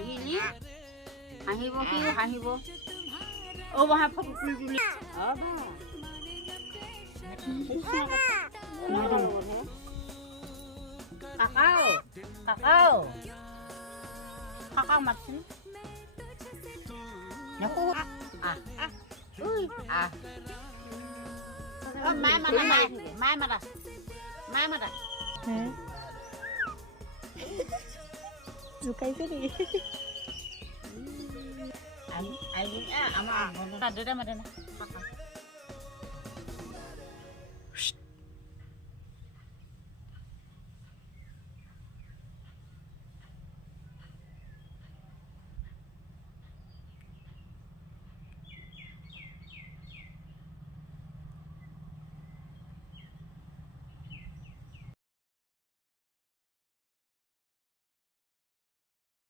হাঁহিলি হাঁহিব সিও হাঁহিব অ' বহা ফটো তুলি অ' কাকাও কাকাও কাকাও মাতচোন দেখো মায়ে মাতা মায়ে মাতা মায়ে মাতা জোকাইছে নেকি আমাৰ দেউতা মাতে না